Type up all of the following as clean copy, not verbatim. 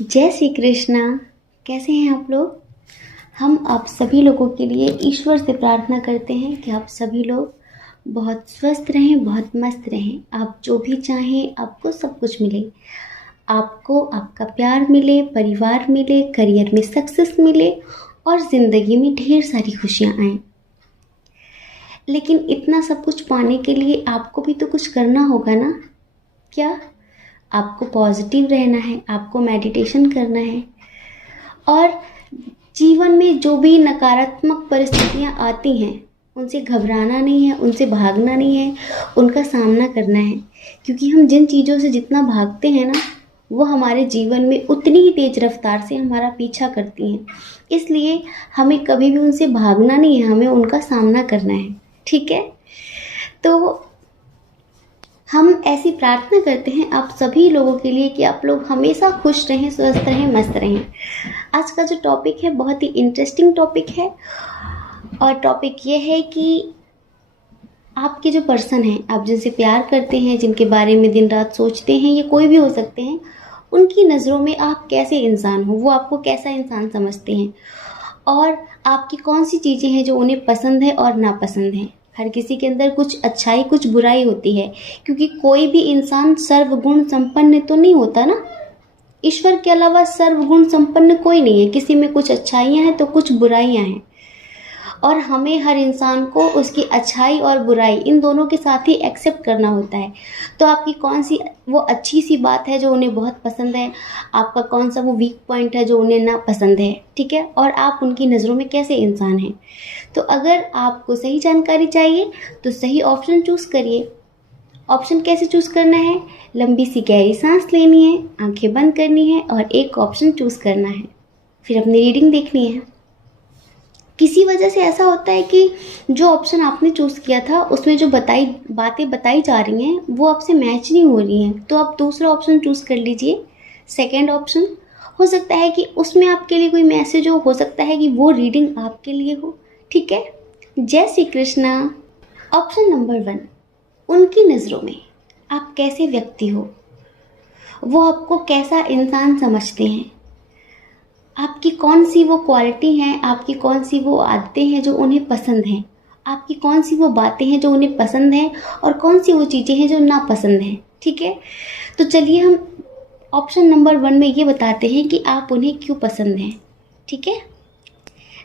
जय श्री कृष्णा। कैसे हैं आप लोग। हम आप सभी लोगों के लिए ईश्वर से प्रार्थना करते हैं कि आप सभी लोग बहुत स्वस्थ रहें, बहुत मस्त रहें। आप जो भी चाहें आपको सब कुछ मिले। आपको आपका प्यार मिले, परिवार मिले, करियर में सक्सेस मिले और ज़िंदगी में ढेर सारी खुशियाँ आएँ। लेकिन इतना सब कुछ पाने के लिए आपको भी तो कुछ करना होगा ना। क्या? आपको पॉजिटिव रहना है, आपको मेडिटेशन करना है और जीवन में जो भी नकारात्मक परिस्थितियां आती हैं उनसे घबराना नहीं है, उनसे भागना नहीं है, उनका सामना करना है। क्योंकि हम जिन चीज़ों से जितना भागते हैं ना, वो हमारे जीवन में उतनी ही तेज रफ्तार से हमारा पीछा करती हैं। इसलिए हमें कभी भी उनसे भागना नहीं है, हमें उनका सामना करना है। ठीक है, तो हम ऐसी प्रार्थना करते हैं आप सभी लोगों के लिए कि आप लोग हमेशा खुश रहें, स्वस्थ रहें, मस्त रहें। आज का जो टॉपिक है बहुत ही इंटरेस्टिंग टॉपिक है और टॉपिक ये है कि आपके जो पर्सन हैं, आप जिनसे प्यार करते हैं, जिनके बारे में दिन रात सोचते हैं, ये कोई भी हो सकते हैं, उनकी नज़रों में आप कैसे इंसान हो, वो आपको कैसा इंसान समझते हैं और आपकी कौन सी चीज़ें हैं जो उन्हें पसंद है और नापसंद है। हर किसी के अंदर कुछ अच्छाई कुछ बुराई होती है, क्योंकि कोई भी इंसान सर्वगुण संपन्न तो नहीं होता ना। ईश्वर के अलावा सर्वगुण संपन्न कोई नहीं है। किसी में कुछ अच्छाइयाँ हैं तो कुछ बुराइयाँ हैं और हमें हर इंसान को उसकी अच्छाई और बुराई इन दोनों के साथ ही एक्सेप्ट करना होता है। तो आपकी कौन सी वो अच्छी सी बात है जो उन्हें बहुत पसंद है, आपका कौन सा वो वीक पॉइंट है जो उन्हें ना पसंद है। ठीक है, और आप उनकी नज़रों में कैसे इंसान हैं। तो अगर आपको सही जानकारी चाहिए तो सही ऑप्शन चूज़ करिए। ऑप्शन कैसे चूज़ करना है? लंबी सी गहरी सांस लेनी है, आंखें बंद करनी है और एक ऑप्शन चूज़ करना है, फिर अपनी रीडिंग देखनी है। किसी वजह से ऐसा होता है कि जो ऑप्शन आपने चूज़ किया था उसमें जो बातें बताई जा रही हैं वो आपसे मैच नहीं हो रही हैं, तो आप दूसरा ऑप्शन चूज़ कर लीजिए। सेकंड ऑप्शन हो सकता है कि उसमें आपके लिए कोई मैसेज हो सकता है कि वो रीडिंग आपके लिए हो। ठीक है, जय श्री कृष्णा। ऑप्शन नंबर 1, उनकी नज़रों में आप कैसे व्यक्ति हो, वो आपको कैसा इंसान समझते हैं, आपकी कौन सी वो क्वालिटी हैं, आपकी कौन सी वो आदतें हैं जो उन्हें पसंद हैं, आपकी कौन सी वो बातें हैं जो उन्हें पसंद हैं और कौन सी वो चीज़ें हैं जो नापसंद हैं। ठीक है, तो चलिए हम ऑप्शन नंबर 1 में ये बताते हैं कि आप उन्हें क्यों पसंद हैं। ठीक है,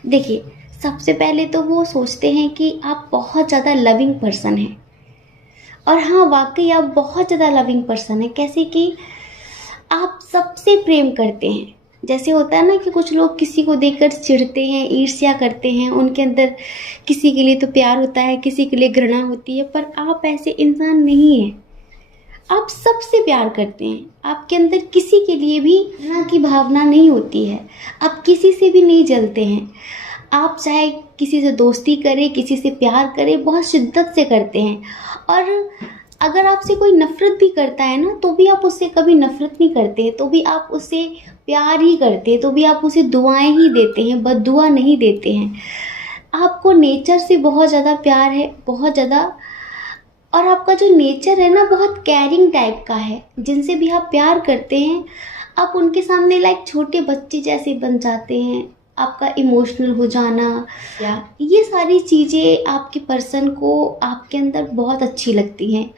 देखिए, सबसे पहले तो वो सोचते हैं कि आप बहुत ज़्यादा लविंग पर्सन हैं और हाँ, वाकई आप बहुत ज़्यादा लविंग पर्सन हैं। कैसे कि आप सबसे प्रेम करते हैं। जैसे होता है ना कि कुछ लोग किसी को देखकर चिढ़ते हैं, ईर्ष्या करते हैं, उनके अंदर किसी के लिए तो प्यार होता है, किसी के लिए घृणा होती है, पर आप ऐसे इंसान नहीं हैं। आप सबसे प्यार करते हैं, आपके अंदर किसी के लिए भी घृणा की भावना नहीं होती है, आप किसी से भी नहीं जलते हैं। आप चाहे किसी से दोस्ती करें, किसी से प्यार करें, बहुत शिद्दत से करते हैं और अगर आपसे कोई नफ़रत भी करता है ना तो भी आप उससे कभी नफ़रत नहीं करते, तो भी आप उससे प्यार ही करते हैं, तो भी आप उसे दुआएं ही देते हैं, बद्दुआ नहीं देते हैं। आपको नेचर से बहुत ज़्यादा प्यार है, बहुत ज़्यादा। और आपका जो नेचर है ना बहुत केयरिंग टाइप का है। जिनसे भी आप प्यार करते हैं आप उनके सामने लाइक छोटे बच्चे जैसे बन जाते हैं। आपका इमोशनल हो जाना या ये सारी चीज़ें आपके पर्सन को आपके अंदर बहुत अच्छी लगती हैं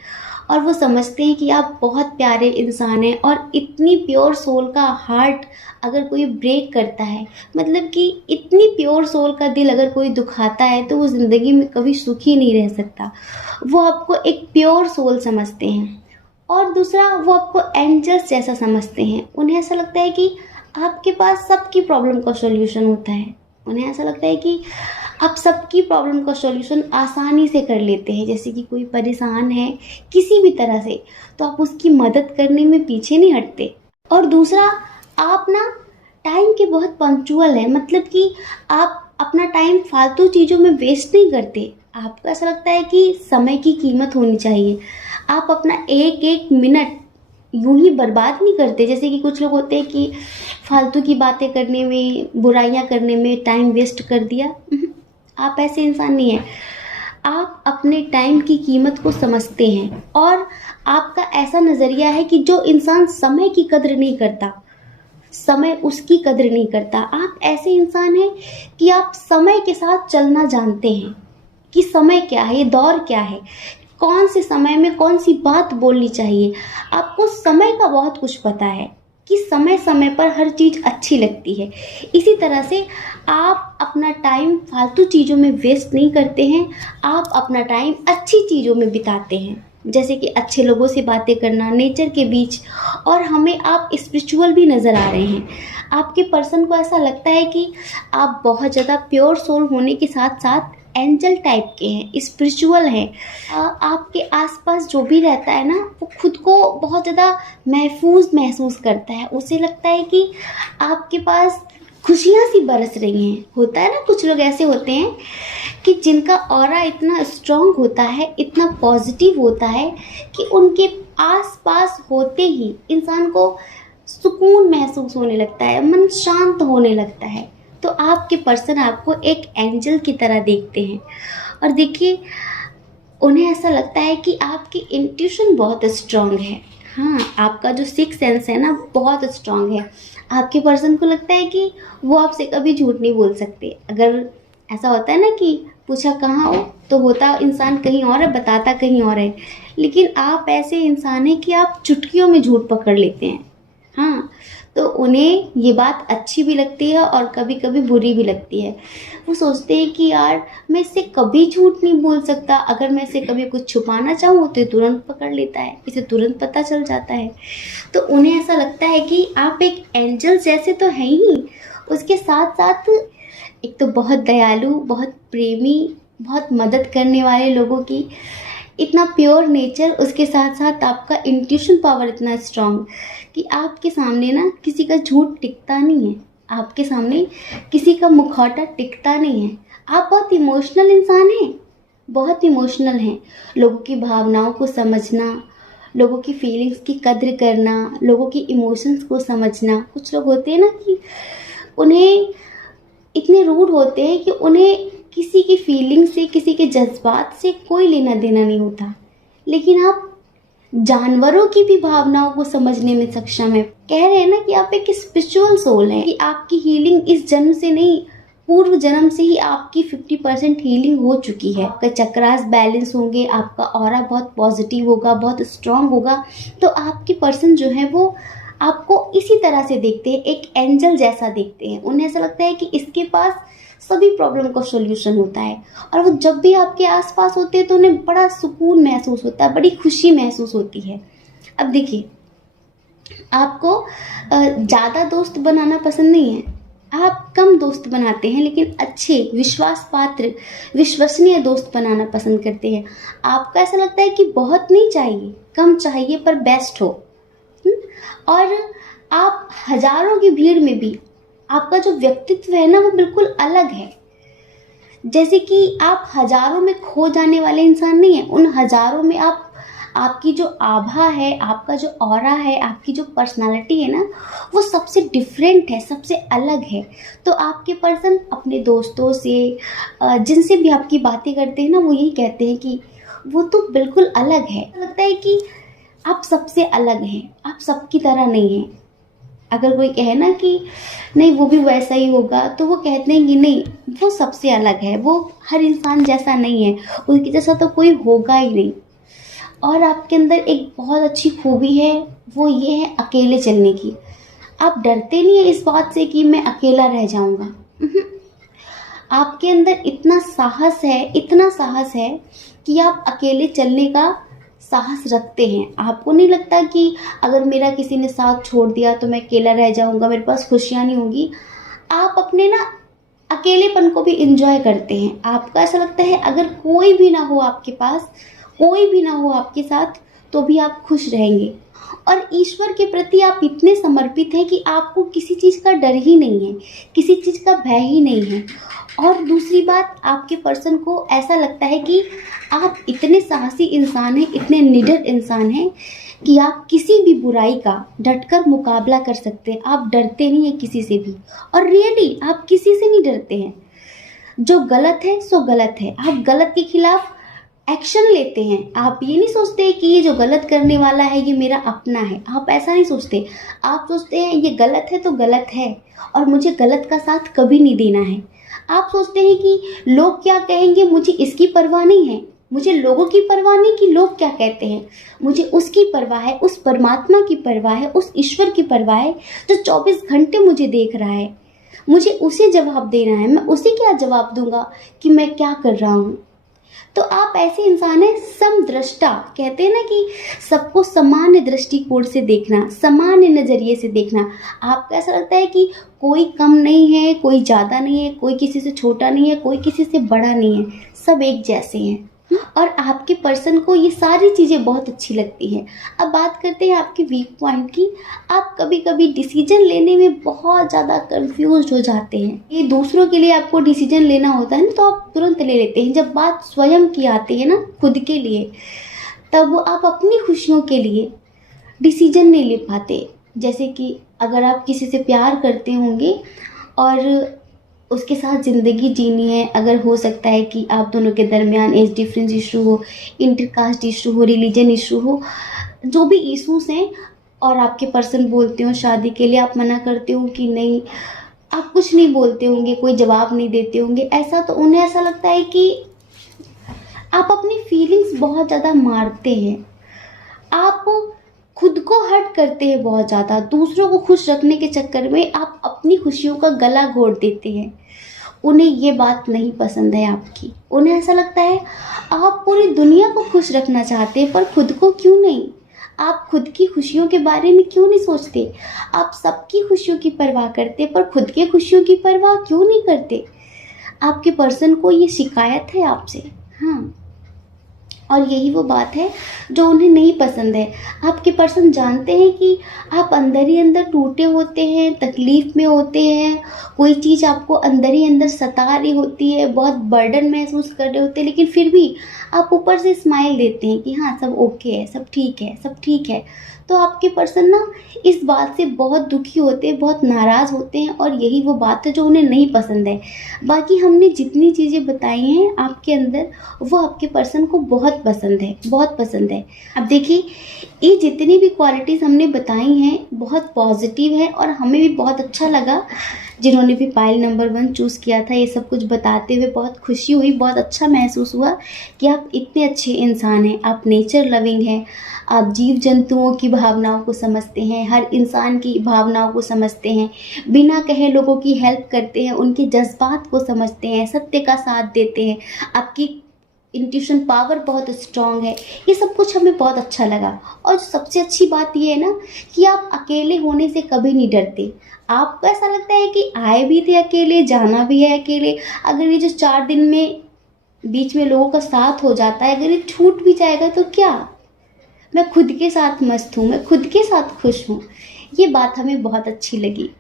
और वो समझते हैं कि आप बहुत प्यारे इंसान हैं। और इतनी प्योर सोल का हार्ट अगर कोई ब्रेक करता है, मतलब कि इतनी प्योर सोल का दिल अगर कोई दुखाता है तो वो ज़िंदगी में कभी सुखी नहीं रह सकता। वो आपको एक प्योर सोल समझते हैं और दूसरा वो आपको एंजल्स जैसा समझते हैं। उन्हें ऐसा लगता है कि आपके पास सबकी प्रॉब्लम का सॉल्यूशन होता है। उन्हें ऐसा लगता है कि आप सबकी प्रॉब्लम का सॉल्यूशन आसानी से कर लेते हैं। जैसे कि कोई परेशान है किसी भी तरह से तो आप उसकी मदद करने में पीछे नहीं हटते। और दूसरा, आप ना टाइम के बहुत पंक्चुअल हैं, मतलब कि आप अपना टाइम फालतू चीज़ों में वेस्ट नहीं करते। आपको ऐसा लगता है कि समय की कीमत होनी चाहिए। आप अपना एक एक मिनट यूं ही बर्बाद नहीं करते। जैसे कि कुछ लोग होते हैं कि फालतू की बातें करने में, बुराइयां करने में टाइम वेस्ट कर दिया। आप ऐसे इंसान नहीं हैं। आप अपने टाइम की कीमत को समझते हैं और आपका ऐसा नज़रिया है कि जो इंसान समय की कद्र नहीं करता समय उसकी कदर नहीं करता। आप ऐसे इंसान हैं कि आप समय के साथ चलना जानते हैं कि समय क्या है, ये दौर क्या है, कौन से समय में कौन सी बात बोलनी चाहिए। आपको समय का बहुत कुछ पता है कि समय समय पर हर चीज़ अच्छी लगती है। इसी तरह से आप अपना टाइम फालतू चीज़ों में वेस्ट नहीं करते हैं, आप अपना टाइम अच्छी चीज़ों में बिताते हैं, जैसे कि अच्छे लोगों से बातें करना, नेचर के बीच। और हमें आप स्पिरिचुअल भी नज़र आ रहे हैं। आपके पर्सन को ऐसा लगता है कि आप बहुत ज़्यादा प्योर सोल होने के साथ साथ एंजल टाइप के हैं, स्पिरिचुअल हैं। आपके आसपास जो भी रहता है ना, वो खुद को बहुत ज़्यादा महफूज महसूस करता है। उसे लगता है कि आपके पास खुशियाँ सी बरस रही हैं। होता है ना, कुछ लोग ऐसे होते हैं कि जिनका ऑरा इतना स्ट्रांग होता है, इतना पॉजिटिव होता है कि उनके आसपास होते ही इंसान को सुकून महसूस होने लगता है, मन शांत होने लगता है। तो आपके पर्सन आपको एक एंजल की तरह देखते हैं। और देखिए, उन्हें ऐसा लगता है कि आपकी इंट्यूशन बहुत स्ट्रांग है। हाँ, आपका जो सिक्स सेंस है ना, बहुत स्ट्रांग है। आपके पर्सन को लगता है कि वो आपसे कभी झूठ नहीं बोल सकते। अगर ऐसा होता है ना कि पूछा कहाँ हो, तो होता इंसान कहीं और है, बताता कहीं और है। लेकिन आप ऐसे इंसान हैं कि आप चुटकियों में झूठ पकड़ लेते हैं। हाँ, तो उन्हें ये बात अच्छी भी लगती है और कभी कभी बुरी भी लगती है। वो सोचते हैं कि यार, मैं इससे कभी झूठ नहीं बोल सकता। अगर मैं इससे कभी कुछ छुपाना चाहूँ तो ये तुरंत पकड़ लेता है, इसे तुरंत पता चल जाता है। तो उन्हें ऐसा लगता है कि आप एक एंजल जैसे तो हैं ही, उसके साथ साथ एक तो बहुत दयालु, बहुत प्रेमी, बहुत मदद करने वाले लोगों की, इतना प्योर नेचर, उसके साथ साथ आपका इंट्यूशन पावर इतना स्ट्रांग कि आपके सामने ना किसी का झूठ टिकता नहीं है, आपके सामने किसी का मुखौटा टिकता नहीं है। आप बहुत इमोशनल इंसान हैं, बहुत इमोशनल हैं। लोगों की भावनाओं को समझना, लोगों की फीलिंग्स की कद्र करना, लोगों की इमोशंस को समझना। कुछ लोग होते हैं ना कि उन्हें इतने रूड होते हैं कि उन्हें किसी की फीलिंग से, किसी के जज्बात से कोई लेना देना नहीं होता। लेकिन आप जानवरों की भी भावनाओं को समझने में सक्षम है। कह रहे हैं ना कि आप एक स्पिरिचुअल सोल हैं, कि आपकी हीलिंग इस जन्म से नहीं, पूर्व जन्म से ही आपकी 50% हीलिंग हो चुकी है। आपके चक्रास बैलेंस होंगे, आपका ऑरा बहुत पॉजिटिव होगा, बहुत स्ट्रांग होगा। तो आपकी पर्सन जो है वो आपको इसी तरह से देखते हैं, एक एंजल जैसा देखते हैं। उन्हें ऐसा लगता है कि इसके पास सभी प्रॉब्लम का सॉल्यूशन होता है। और वो जब भी आपके आसपास होते हैं तो उन्हें बड़ा सुकून महसूस होता है, बड़ी खुशी महसूस होती है। अब देखिए, आपको ज़्यादा दोस्त बनाना पसंद नहीं है, आप कम दोस्त बनाते हैं, लेकिन अच्छे, विश्वास पात्र, विश्वसनीय दोस्त बनाना पसंद करते हैं। आपका ऐसा लगता है कि बहुत नहीं चाहिए, कम चाहिए पर बेस्ट हो। और आप हजारों की भीड़ में भी आपका जो व्यक्तित्व है ना, वो बिल्कुल अलग है। जैसे कि आप हजारों में खो जाने वाले इंसान नहीं है, उन हजारों में आपकी जो आभा है, आपका जो ऑरा है, आपकी जो पर्सनालिटी है ना, वो सबसे डिफरेंट है, सबसे अलग है। तो आपके पर्सन अपने दोस्तों से, जिनसे भी आपकी बातें करते हैं ना, वो यही कहते हैं कि वो तो बिल्कुल अलग है। लगता है कि आप सबसे अलग हैं, आप सबकी तरह नहीं हैं। अगर कोई कहे ना कि नहीं वो भी वैसा ही होगा, तो वो कहते हैं कि नहीं, वो सबसे अलग है, वो हर इंसान जैसा नहीं है, उसके जैसा तो कोई होगा ही नहीं। और आपके अंदर एक बहुत अच्छी खूबी है, वो ये है अकेले चलने की। आप डरते नहीं है इस बात से कि मैं अकेला रह जाऊंगा। आपके अंदर इतना साहस है, इतना साहस है कि आप अकेले चलने का साहस रखते हैं। आपको नहीं लगता कि अगर मेरा किसी ने साथ छोड़ दिया तो मैं अकेला रह जाऊंगा, मेरे पास खुशियाँ नहीं होंगी। आप अपने ना अकेलेपन को भी इंजॉय करते हैं। आपको ऐसा लगता है अगर कोई भी ना हो आपके पास, कोई भी ना हो आपके साथ, तो भी आप खुश रहेंगे। और ईश्वर के प्रति आप इतने समर्पित हैं कि आपको किसी चीज़ का डर ही नहीं है, किसी चीज़ का भय ही नहीं है। और दूसरी बात, आपके पर्सन को ऐसा लगता है कि आप इतने साहसी इंसान हैं, इतने निडर इंसान हैं कि आप किसी भी बुराई का डटकर मुकाबला कर सकते हैं। आप डरते नहीं हैं किसी से भी, और रियली आप किसी से नहीं डरते हैं। जो गलत है सो गलत है, आप गलत के खिलाफ एक्शन लेते हैं। आप ये नहीं सोचते कि ये जो गलत करने वाला है ये मेरा अपना है, आप ऐसा नहीं सोचते। आप सोचते हैं ये गलत है तो गलत है और मुझे गलत का साथ कभी नहीं देना है। आप सोचते हैं कि लोग क्या कहेंगे, मुझे इसकी परवाह नहीं है, मुझे लोगों की परवाह नहीं कि लोग क्या कहते हैं, मुझे उसकी परवाह है, उस परमात्मा की परवाह है, उस ईश्वर की परवाह है जो 24 घंटे मुझे देख रहा है। मुझे उसे जवाब देना है, मैं उसे क्या जवाब दूंगा कि मैं क्या कर रहा हूँ। तो आप ऐसे इंसान हैं समदृष्टा, कहते हैं ना कि सबको सामान्य दृष्टिकोण से देखना, सामान्य नजरिए से देखना। आपको ऐसा लगता है कि कोई कम नहीं है, कोई ज़्यादा नहीं है, कोई किसी से छोटा नहीं है, कोई किसी से बड़ा नहीं है, सब एक जैसे हैं। और आपके पर्सन को ये सारी चीज़ें बहुत अच्छी लगती हैं। अब बात करते हैं आपके वीक पॉइंट की। आप कभी कभी डिसीजन लेने में बहुत ज़्यादा कंफ्यूज हो जाते हैं। ये दूसरों के लिए आपको डिसीजन लेना होता है ना तो आप तुरंत ले लेते हैं। जब बात स्वयं की आती है ना, खुद के लिए, तब आप अपनी खुशियों के लिए डिसीजन नहीं ले पाते। जैसे कि अगर आप किसी से प्यार करते होंगे और उसके साथ ज़िंदगी जीनी है, अगर हो सकता है कि आप दोनों के दरमियान एज डिफरेंस इशू हो, इंटरकास्ट इशू हो, रिलीजन इशू हो, जो भी इशूज़ हैं, और आपके पर्सन बोलते हो शादी के लिए, आप मना करते हो कि नहीं, आप कुछ नहीं बोलते होंगे, कोई जवाब नहीं देते होंगे, ऐसा तो उन्हें ऐसा लगता है कि आप अपनी फीलिंग्स बहुत ज़्यादा मारते हैं, आप खुद को हर्ट करते हैं बहुत ज़्यादा। दूसरों को खुश रखने के चक्कर में आप अपनी खुशियों का गला घोट देते हैं। उन्हें ये बात नहीं पसंद है आपकी। उन्हें ऐसा लगता है आप पूरी दुनिया को खुश रखना चाहते हैं पर खुद को क्यों नहीं। आप खुद की खुशियों के बारे में क्यों नहीं सोचते। आप सबकी खुशियों की परवाह करते पर खुद के खुशियों की परवाह क्यों नहीं करते। आपके पर्सन को ये शिकायत है आपसे। हाँ, और यही वो बात है जो उन्हें नहीं पसंद है। आपके पर्सन जानते हैं कि आप अंदर ही अंदर टूटे होते हैं, तकलीफ़ में होते हैं, कोई चीज़ आपको अंदर ही अंदर सता रही होती है, बहुत बर्डन महसूस कर रहे होते हैं, लेकिन फिर भी आप ऊपर से स्माइल देते हैं कि हाँ सब ओके है, सब ठीक है, सब ठीक है। तो आपके पर्सन ना इस बात से बहुत दुखी होते हैं, बहुत नाराज़ होते हैं, और यही वो बात है जो उन्हें नहीं पसंद है। बाकी हमने जितनी चीज़ें बताई हैं आपके अंदर, वो आपके पर्सन को बहुत पसंद है, बहुत पसंद है। अब देखिए, ये जितनी भी क्वालिटीज़ हमने बताई हैं बहुत पॉजिटिव है और हमें भी बहुत अच्छा लगा। जिन्होंने भी पाइल नंबर 1 चूज़ किया था, ये सब कुछ बताते हुए बहुत खुशी हुई, बहुत अच्छा महसूस हुआ कि आप इतने अच्छे इंसान हैं, आप नेचर लविंग हैं, आप जीव जंतुओं की भावनाओं को समझते हैं, हर इंसान की भावनाओं को समझते हैं, बिना कहे लोगों की हेल्प करते हैं, उनके जज्बात को समझते हैं, सत्य का साथ देते हैं, आपकी इंट्यूशन पावर बहुत स्ट्रांग है। ये सब कुछ हमें बहुत अच्छा लगा। और सबसे अच्छी बात ये है ना कि आप अकेले होने से कभी नहीं डरते। आपको ऐसा लगता है कि आए भी थे अकेले, जाना भी है अकेले। अगर ये जो 4 दिन में बीच में लोगों का साथ हो जाता है, अगर ये छूट भी जाएगा तो क्या, मैं खुद के साथ मस्त हूँ, मैं खुद के साथ खुश हूँ। ये बात हमें बहुत अच्छी लगी।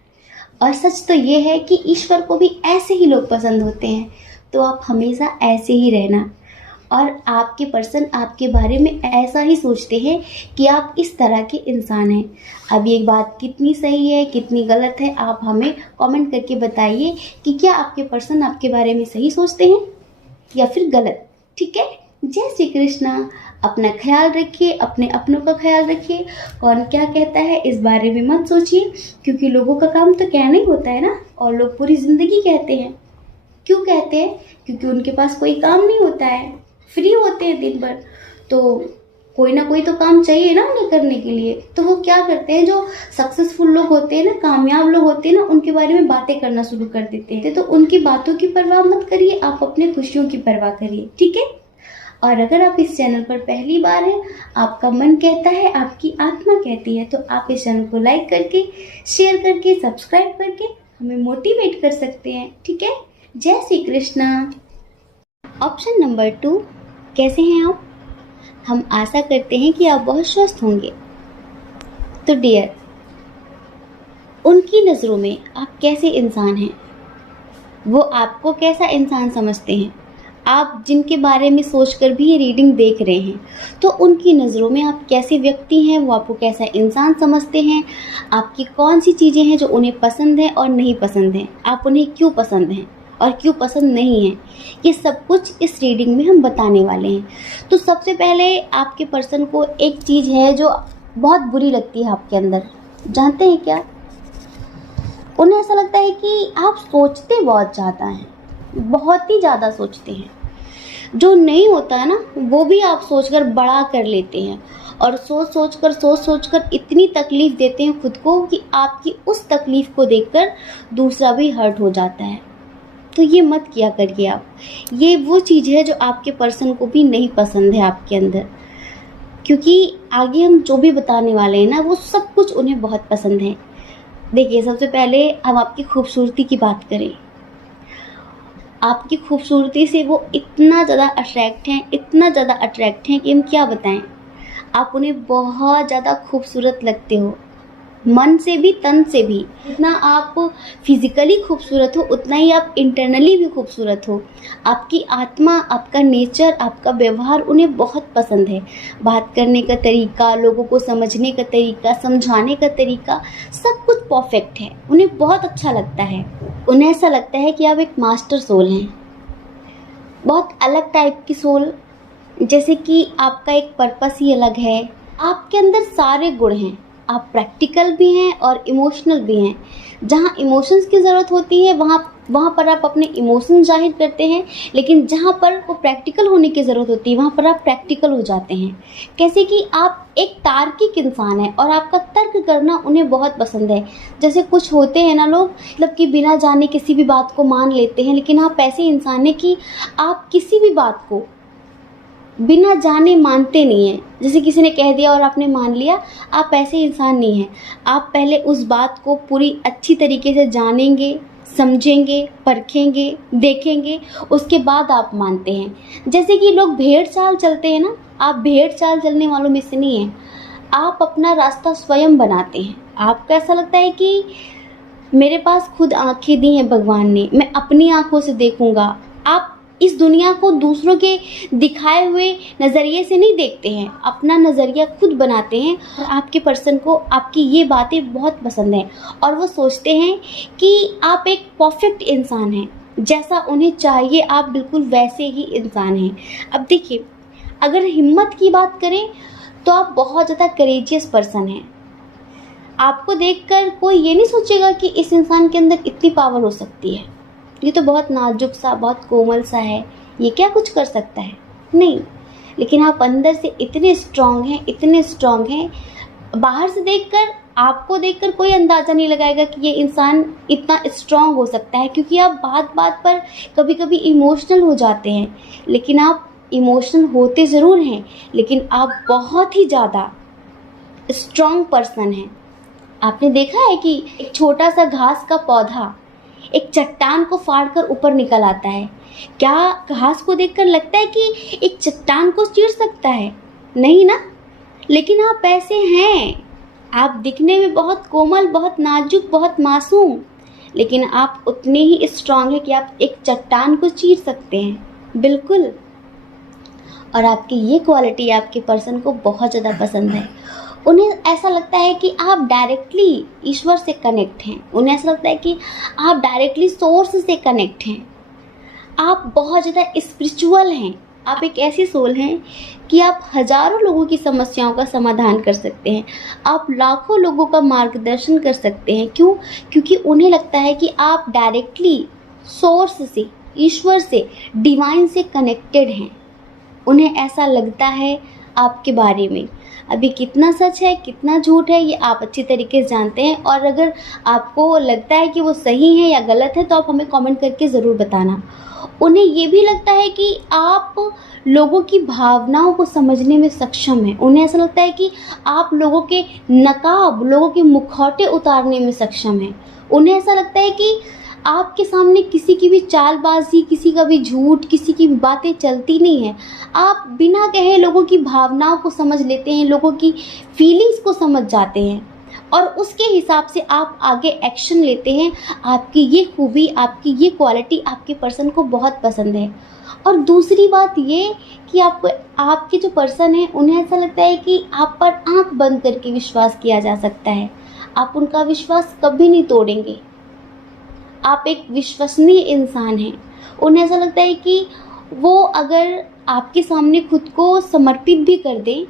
और सच तो ये है कि ईश्वर को भी ऐसे ही लोग पसंद होते हैं। तो आप हमेशा ऐसे ही रहना, और आपके पर्सन आपके बारे में ऐसा ही सोचते हैं कि आप इस तरह के इंसान हैं। अब ये बात कितनी सही है, कितनी गलत है, आप हमें कमेंट करके बताइए कि क्या आपके पर्सन आपके बारे में सही सोचते हैं या फिर गलत। ठीक है, जय श्री कृष्णा। अपना ख्याल रखिए, अपने अपनों का ख्याल रखिए। कौन क्या कहता है इस बारे में मत सोचिए, क्योंकि लोगों का काम तो कहना ही होता है ना, और लोग पूरी ज़िंदगी कहते हैं। क्यों कहते हैं? क्योंकि उनके पास कोई काम नहीं होता है, फ्री होते हैं दिन भर, तो कोई ना कोई तो काम चाहिए ना उन्हें करने के लिए। तो वो क्या करते हैं, जो सक्सेसफुल लोग होते हैं ना, कामयाब लोग होते हैं ना, उनके बारे में बातें करना शुरू कर देते हैं। तो उनकी बातों की परवाह मत करिए, आप अपने खुशियों की परवाह करिए। ठीक है। और अगर आप इस चैनल पर पहली बार हैं, आपका मन कहता है, आपकी आत्मा कहती है, तो आप इस चैनल को लाइक करके, शेयर करके, सब्सक्राइब करके हमें मोटिवेट कर सकते हैं। ठीक है। जय श्री कृष्णा। ऑप्शन नंबर 2, कैसे हैं आप? हम आशा करते हैं कि आप बहुत स्वस्थ होंगे। तो डियर, उनकी नज़रों में आप कैसे इंसान हैं? वो आपको कैसा इंसान समझते हैं? आप जिनके बारे में सोचकर भी ये रीडिंग देख रहे हैं, तो उनकी नज़रों में आप कैसे व्यक्ति हैं, वो आपको कैसा इंसान समझते हैं, आपकी कौन सी चीज़ें हैं जो उन्हें पसंद हैं और नहीं पसंद हैं, आप उन्हें क्यों पसंद हैं, और क्यों पसंद नहीं है, ये सब कुछ इस रीडिंग में हम बताने वाले हैं। तो सबसे पहले आपके पर्सन को एक चीज़ है जो बहुत बुरी लगती है आपके अंदर, जानते हैं क्या? उन्हें ऐसा लगता है कि आप सोचते बहुत ज़्यादा हैं, बहुत ही ज़्यादा सोचते हैं। जो नहीं होता है ना वो भी आप सोचकर बड़ा कर लेते हैं और सोच सोच कर इतनी तकलीफ़ देते हैं खुद को कि आपकी उस तकलीफ़ को देखकर दूसरा भी हर्ट हो जाता है। तो ये मत किया करिए आप। ये वो चीज़ है जो आपके पर्सन को भी नहीं पसंद है आपके अंदर, क्योंकि आगे हम जो भी बताने वाले हैं ना वो सब कुछ उन्हें बहुत पसंद है। देखिए, सबसे पहले हम आपकी खूबसूरती की बात करें। आपकी खूबसूरती से वो इतना ज़्यादा अट्रैक्ट हैं कि हम क्या बताएं। आप उन्हें बहुत ज़्यादा खूबसूरत लगते हो, मन से भी तन से भी। जितना आप फिज़िकली खूबसूरत हो उतना ही आप इंटरनली भी खूबसूरत हो। आपकी आत्मा, आपका नेचर, आपका व्यवहार उन्हें बहुत पसंद है। बात करने का तरीका, लोगों को समझने का तरीका, समझाने का तरीका, सब कुछ परफेक्ट है। उन्हें बहुत अच्छा लगता है। उन्हें ऐसा लगता है कि आप एक मास्टर सोल हैं, बहुत अलग टाइप की सोल, जैसे कि आपका एक पर्पस ही अलग है। आपके अंदर सारे गुण हैं, आप प्रैक्टिकल भी हैं और इमोशनल भी हैं। जहाँ इमोशंस की ज़रूरत होती है वहाँ पर आप अपने इमोशन जाहिर करते हैं, लेकिन जहाँ पर वो प्रैक्टिकल होने की ज़रूरत होती है वहाँ पर आप प्रैक्टिकल हो जाते हैं। कैसे कि आप एक तार्किक इंसान हैं और आपका तर्क करना उन्हें बहुत पसंद है। जैसे कुछ होते हैं ना लोग, मतलब कि बिना जाने किसी भी बात को मान लेते हैं, लेकिन आप ऐसे इंसान हैं कि आप किसी भी बात को बिना जाने मानते नहीं हैं। जैसे किसी ने कह दिया और आपने मान लिया, आप ऐसे इंसान नहीं हैं। आप पहले उस बात को पूरी अच्छी तरीके से जानेंगे, समझेंगे, परखेंगे, देखेंगे, उसके बाद आप मानते हैं। जैसे कि लोग भेड़ चाल चलते हैं ना, आप भेड़ चाल चलने वालों में से नहीं हैं। आप अपना रास्ता स्वयं बनाते हैं। आपको ऐसा लगता है कि मेरे पास खुद आँखें दी हैं भगवान ने, मैं अपनी आँखों से देखूँगा। आप इस दुनिया को दूसरों के दिखाए हुए नज़रिए से नहीं देखते हैं, अपना नज़रिया खुद बनाते हैं। और आपके पर्सन को आपकी ये बातें बहुत पसंद हैं और वो सोचते हैं कि आप एक परफेक्ट इंसान हैं, जैसा उन्हें चाहिए आप बिल्कुल वैसे ही इंसान हैं। अब देखिए, अगर हिम्मत की बात करें तो आप बहुत ज़्यादा करेजियस पर्सन हैं। आपको देखकर कोई ये नहीं सोचेगा कि इस इंसान के अंदर इतनी पावर हो सकती है, ये तो बहुत नाजुक सा, बहुत कोमल सा है, ये क्या कुछ कर सकता है। नहीं, लेकिन आप अंदर से इतने स्ट्रांग हैं, बाहर से देखकर, आपको देखकर कोई अंदाज़ा नहीं लगाएगा कि ये इंसान इतना स्ट्रांग हो सकता है, क्योंकि आप बात बात पर कभी कभी इमोशनल हो जाते हैं। लेकिन आप इमोशनल होते ज़रूर हैं, लेकिन आप बहुत ही ज़्यादा स्ट्रांग पर्सन हैं। आपने देखा है कि एक छोटा सा घास का पौधा एक चट्टान को फाड़कर ऊपर निकल आता है। क्या घास को देखकर लगता है कि एक चट्टान को चीर सकता है? नहीं ना। लेकिन आप ऐसे हैं, आप दिखने में बहुत कोमल, बहुत नाजुक, बहुत मासूम, लेकिन आप उतने ही स्ट्रांग हैं कि आप एक चट्टान को चीर सकते हैं, बिल्कुल। और आपकी ये क्वालिटी आपके पर्सन को बहुत ज़्यादा पसंद है। उन्हें ऐसा लगता है कि आप डायरेक्टली ईश्वर से कनेक्ट हैं। उन्हें ऐसा लगता है कि आप डायरेक्टली सोर्स से कनेक्ट हैं। आप बहुत ज़्यादा स्पिरिचुअल हैं। आप एक ऐसी सोल हैं कि आप हज़ारों लोगों की समस्याओं का समाधान कर सकते हैं। आप लाखों लोगों का मार्गदर्शन कर सकते हैं। क्यों? क्योंकि उन्हें लगता है कि आप डायरेक्टली सोर्स से, ईश्वर से, डिवाइन से कनेक्टेड हैं। उन्हें ऐसा लगता है आपके बारे में। अभी कितना सच है, कितना झूठ है, ये आप अच्छी तरीके से जानते हैं। और अगर आपको लगता है कि वो सही है या गलत है तो आप हमें कमेंट करके ज़रूर बताना। उन्हें ये भी लगता है कि आप लोगों की भावनाओं को समझने में सक्षम हैं। उन्हें ऐसा लगता है कि आप लोगों के नकाब, लोगों के मुखौटे उतारने में सक्षम हैं। उन्हें ऐसा लगता है कि आपके सामने किसी की भी चालबाजी, किसी का भी झूठ, किसी की भी बातें चलती नहीं है। आप बिना कहे लोगों की भावनाओं को समझ लेते हैं, लोगों की फीलिंग्स को समझ जाते हैं और उसके हिसाब से आप आगे एक्शन लेते हैं। आपकी ये खूबी, आपकी ये क्वालिटी आपके पर्सन को बहुत पसंद है। और दूसरी बात ये कि आपके जो पर्सन है उन्हें ऐसा लगता है कि आप पर आंख बंद करके विश्वास किया जा सकता है। आप उनका विश्वास कभी नहीं तोड़ेंगे। आप एक विश्वसनीय इंसान हैं। उन्हें ऐसा लगता है कि वो अगर आपके सामने खुद को समर्पित भी कर दें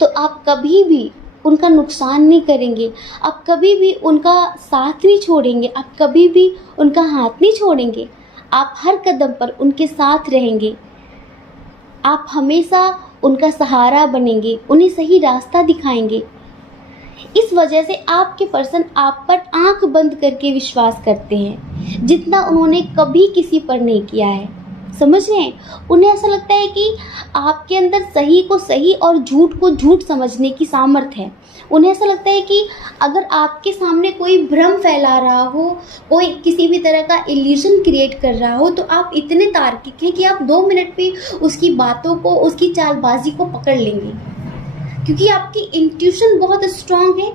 तो आप कभी भी उनका नुकसान नहीं करेंगे, आप कभी भी उनका साथ नहीं छोड़ेंगे, आप कभी भी उनका हाथ नहीं छोड़ेंगे, आप हर कदम पर उनके साथ रहेंगे, आप हमेशा उनका सहारा बनेंगे, उन्हें सही रास्ता दिखाएंगे। इस वजह से आपके पर्सन आप पर आंख बंद करके विश्वास करते हैं, जितना उन्होंने कभी किसी पर नहीं किया है। समझ रहे हैं? उन्हें ऐसा लगता है कि आपके अंदर सही को सही और झूठ को झूठ समझने की सामर्थ्य है। उन्हें ऐसा लगता है कि अगर आपके सामने कोई भ्रम फैला रहा हो, कोई किसी भी तरह का इल्यूजन क्रिएट कर रहा हो, तो आप इतने तार्किक हैं कि आप 2 मिनट में उसकी बातों को, उसकी चालबाजी को पकड़ लेंगे, क्योंकि आपकी इंट्यूशन बहुत स्ट्रांग है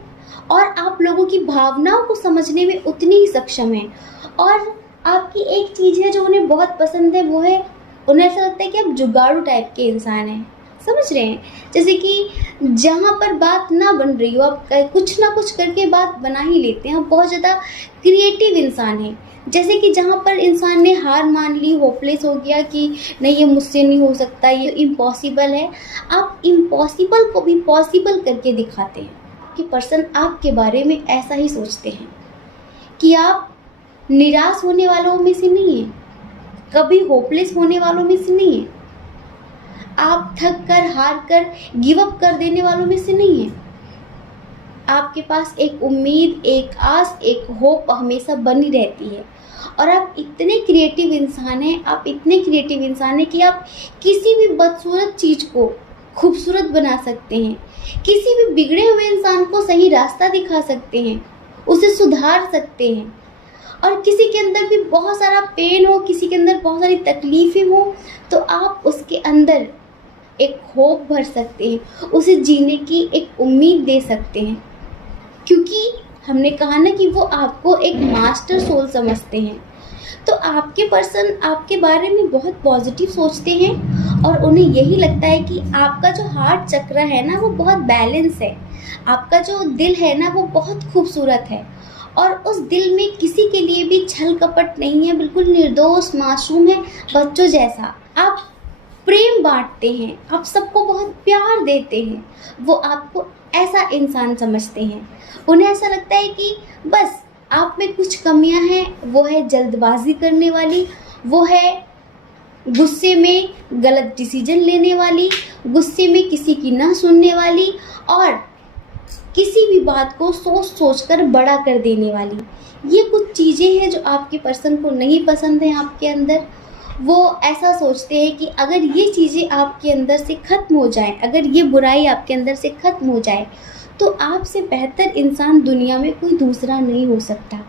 और आप लोगों की भावनाओं को समझने में उतनी ही सक्षम हैं। और आपकी एक चीज़ है जो उन्हें बहुत पसंद है, वो है उन्हें ऐसा लगता है कि आप जुगाड़ू टाइप के इंसान हैं। समझ रहे हैं? जैसे कि जहाँ पर बात ना बन रही हो, आप कुछ ना कुछ करके बात बना ही लेते हैं। आप बहुत ज़्यादा क्रिएटिव इंसान हैं। जैसे कि जहाँ पर इंसान ने हार मान ली, होपलेस हो गया कि नहीं ये मुझसे नहीं हो सकता, ये इम्पॉसिबल है, आप इम्पॉसिबल को भी पॉसिबल करके दिखाते हैं। कि पर्सन आपके बारे में ऐसा ही सोचते हैं कि आप निराश होने वालों में से नहीं हैं, कभी होपलेस होने वालों में से नहीं हैं, आप थक कर, हार कर, गिव अप कर देने वालों में से नहीं हैं। आपके पास एक उम्मीद, एक आस, एक होप हमेशा बनी रहती है। और आप इतने क्रिएटिव इंसान हैं, आप इतने क्रिएटिव इंसान हैं कि आप किसी भी बदसूरत चीज़ को खूबसूरत बना सकते हैं, किसी भी बिगड़े हुए इंसान को सही रास्ता दिखा सकते हैं, उसे सुधार सकते हैं। और किसी के अंदर भी बहुत सारा पेन हो, किसी के अंदर बहुत सारी तकलीफ़ें हो, तो आप उसके अंदर एक होप भर सकते हैं, उसे जीने की एक उम्मीद दे सकते हैं। क्योंकि हमने कहा ना कि वो आपको एक मास्टर सोल समझते हैं। तो आपके पर्सन आपके बारे में बहुत पॉजिटिव सोचते हैं और उन्हें यही लगता है कि आपका जो हार्ट चक्र है ना, वो बहुत बैलेंस है, आपका जो दिल है ना, वो बहुत खूबसूरत है और उस दिल में किसी के लिए भी छल कपट नहीं है, बिल्कुल निर्दोष मासूम है, बच्चों जैसा। आप प्रेम बांटते हैं, आप सबको बहुत प्यार देते हैं, वो आपको ऐसा इंसान समझते हैं। उन्हें ऐसा लगता है कि बस आप में कुछ कमियां हैं, वो है जल्दबाजी करने वाली, वो है गुस्से में गलत डिसीजन लेने वाली, गुस्से में किसी की ना सुनने वाली और किसी भी बात को सोच सोच कर बड़ा कर देने वाली। ये कुछ चीज़ें हैं जो आपके पर्सन को नहीं पसंद है आपके अंदर। वो ऐसा सोचते हैं कि अगर ये चीज़ें आपके अंदर से ख़त्म हो जाएं, अगर ये बुराई आपके अंदर से ख़त्म हो जाए, तो आपसे बेहतर इंसान दुनिया में कोई दूसरा नहीं हो सकता।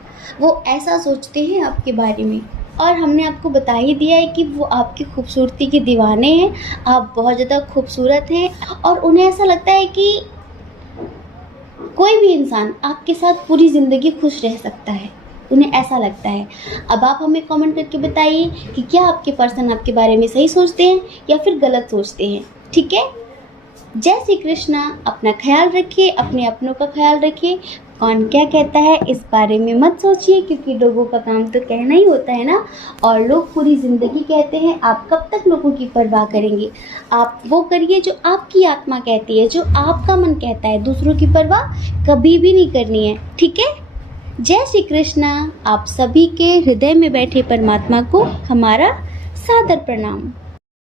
वो ऐसा सोचते हैं आपके बारे में। और हमने आपको बता ही दिया है कि वो आपकी खूबसूरती के दीवाने हैं, आप बहुत ज़्यादा खूबसूरत हैं और उन्हें ऐसा लगता है कि कोई भी इंसान आपके साथ पूरी ज़िंदगी खुश रह सकता है, उन्हें ऐसा लगता है। अब आप हमें कमेंट करके बताइए कि क्या आपके पर्सन आपके बारे में सही सोचते हैं या फिर गलत सोचते हैं। ठीक है? जय श्री कृष्णा। अपना ख्याल रखिए, अपने अपनों का ख्याल रखिए। कौन क्या कहता है इस बारे में मत सोचिए, क्योंकि लोगों का काम तो कहना ही होता है ना। और लोग पूरी ज़िंदगी कहते हैं, आप कब तक लोगों की परवाह करेंगे। आप वो करिए जो आपकी आत्मा कहती है, जो आपका मन कहता है। दूसरों की परवाह कभी भी नहीं करनी है। ठीक है? जय श्री कृष्णा। आप सभी के हृदय में बैठे परमात्मा को हमारा सादर प्रणाम।